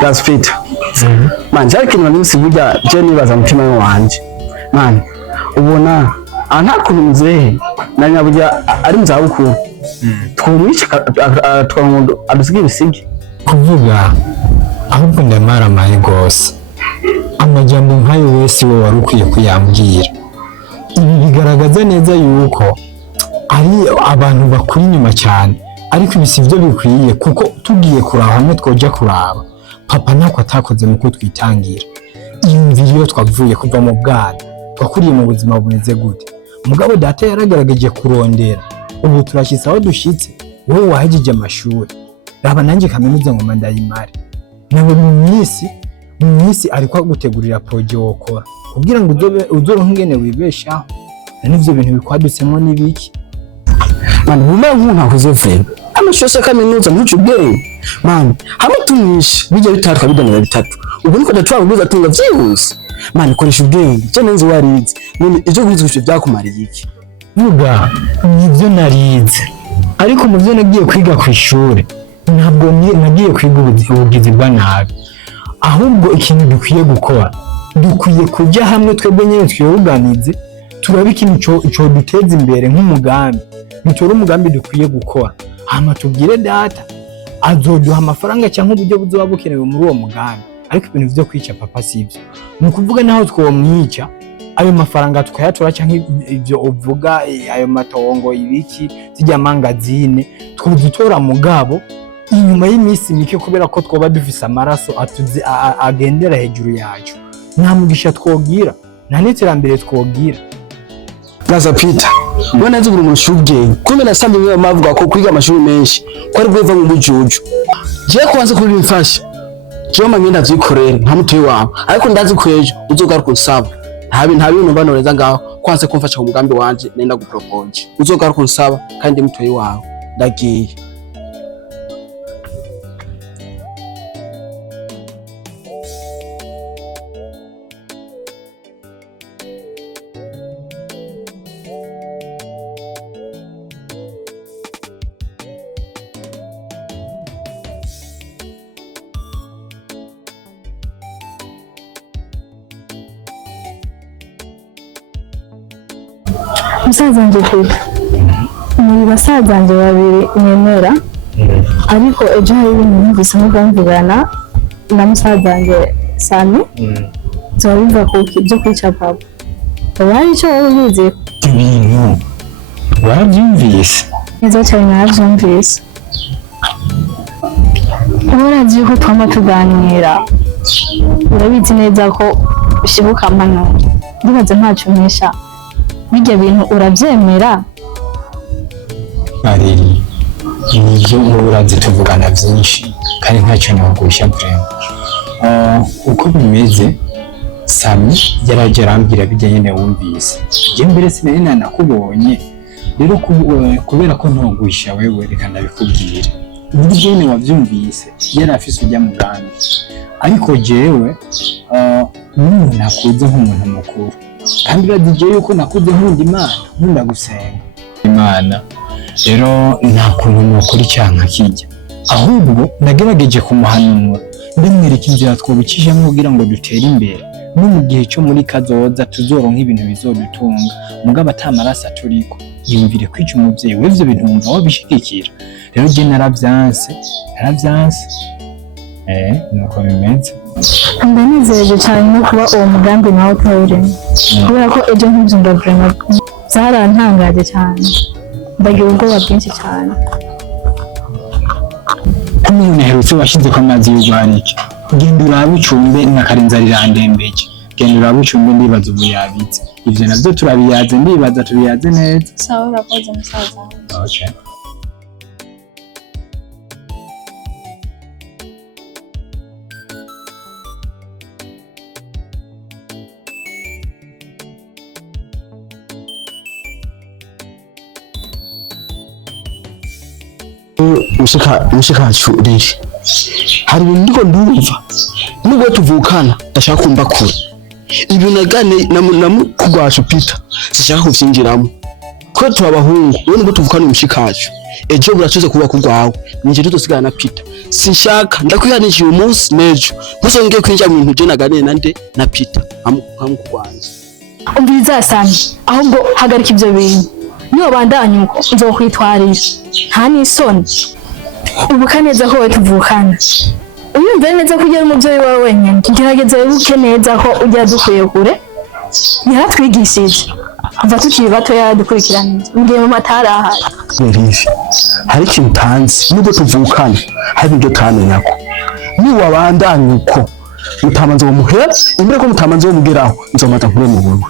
Gas Peter. Man, jari kintu nari burya je nibaza mutima wanje. Man, ubona nta kuntu mzehe na nyaburya ari muzabukuru. Twumwica twamundo Ibisigi Ibisigi. Kuvuga ahubwo ndamara maye gose. Amajambo nkayo wese we wari ukwiye kuyambwira. Ibi bigaragaza neza yuko ari abantu bakuri inyuma cyane, ariko ibisi byo bikwiye kuko tugiye kuraba hamwe twoja kuraba. Papa ntako atakoze mu kutwitangira. Iyumvira iyo twavuye kuva mu bwana, twakuriye mu buzima bumeze gute. Mugabo data yaragaragaje kurondera. Ubu turashitse aho dushitse, wowe wahagije amashuri. Raba nanjye kaminuza ngo mandayimare. Nawe mu minsi ariko gutegurira projet wokora kugira ngo uzoronke ingene wibeshaho. N'ivyo bintu bikwadutsemo nibiki. Man, bume nk'umuntu akoze amashose kaminuza ntucubwenge. Man, hamwe tumwishe bijya bitatwa bidanira bitatu. Ubu niko datwabuza tunga vyihuse. Man, koresha ubwenge. Je nenze warize. None ejo kwizwishe byakumariye iki? Vuga nivyo narize. Ariko mu byo nagiye kwiga ku ishuri ntabwo nagiye kwiga ubugizi bwa nabi. Ahubwo ikintu dukwiye gukora, dukwiye kujya hamwe twebwe nyene twiyoganize, turabe ikintu cyo duteza imbere nk'umugambi. Bitoro umugambi dukwiye gukora. Hama tubwire data azoduha amafaranga cyangwa uburyo buzoba bukenewe muri uwo mugambi. Ariko ibintu byo kwica papa sivyo. Ni kuvuga naho twomwica ayo mafaranga tukayatora cyangwa ibyo uvuga ayo matongo ibiki zijya mangazine twadutora mugabo inyuma y'imisi mike kubera ko twoba dufise amaraso atuze agendera hejuru yacu. Nta mugisha twogira, nta n'iterambere twogira. Gaza Peter, ubona nzi buri muntu shubwenge. Kumbe nasanze mwe mavuga ko kwiga amashuri menshi ko ari bweva mu bujuju. Je kwanze kuri bimfasha. Je mangenda vyikorera nta mutuye wawe. Ariko ndazi kwejo uzogaruka unsaba. Nta bintu banoreza ngaho kwanze kumfasha ku mugambi wanje nenda gupropose. Uzogaruka unsaba kandi mutuye wawe. Ndagiye. Musaza wanje Peter, muri basaza wanje babiri nemera, ariko ejo hari ibintu numvise muvugana na musaza wanje Sami, biva ku byo kwica papa. Wari icyo ubizi? Ibintu wabyumvise? Neza cyane nabyumvise. Urazi ko twama tuganira, urabizi neza ko ushibuka amano. Ndibaza ntacyo mpisha. Bijya bintu urabyemera? Ari nivyo urazi tuvugana vyinshi kandi ntacyo nagusha vraiment. Uko bimeze Sami yaraje arambwira bijya nyene wumvise. Je mbere sinari nakubonye. Rero kubera ko ntogusha wewe reka ndabikubwira. Nibyo nyene wavyumvise yarafise ujya mugambi. Ariko jewe umuntu nakuze nk'umuntu mukuru. Kandi radije yuko nakuze nkunda Imana, nkunda gusenga Imana. Rero nta kuntu nokora icyanka kijya. Ahubwo nagerageje kumuhanura ndamwereka inzira twobikijamo kugira ngo dutere imbere. No mu gihe cyo muri kazoza tuzoronka ibintu bizodutunga. Mugabo atamarasa turiko yumvire kwica umuvyeyi w'ivyo bintu wumva wabishikikira. Rero je naravyanse. Nuko bimeze. Ndanezerejwe cyane no kuba uwo mugambi nawe utawurimo. Kubera ko ejo nk'ibyo vraiment byarantangaje cyane. Ndagira ubwoba bwinshi cyane. Umuntu aherutse washize ko amazi y'ugwanike. Genda urabe ucumbe nkakarenza rirandembeje. Genda urabe ucumbe ndibaza ubu yabitse. Ivyo navyo turabiyaze ndibaza tubiyaze neza. Sawa urakoze musaza. Okay. Mushika riri hari ibintu ndiko ndumva nubwo tuvukana ndashaka kumva kure ibintu nagane na kugwacu Peter sishaka kuvyinjiramo ko turabahungu wowe nubwo tuvukana umushikacu ejo buracuze kuba kurwawe ninje tuzosigana na Peter sinshaka ndakwihanije uyu munsi nejo ntuzongeye kwinjira mu bintu je naganire nande na Peter hamukwanze umviriza Sami ahubwo hagarika ivyo bintu niyo bandanye uko nzokwitwarira nta n'isoni ubuka neza ko we tuvukana uyumvire neza ko ugera umuvyeyi wawe wenyene gerageza wibuke neza ko ujya dukwiye kure yaratwigishije kuva tukiri bato yaradukurikirana ngiye mu matara ahari Erivi hari ikintu utanzi nubwo tuvukana hari ibyo utamenya ko niwabandanye uko mutamanze wo muhera imbere ko mutamanze wo mugeraho nzomaza nkure mu bunwe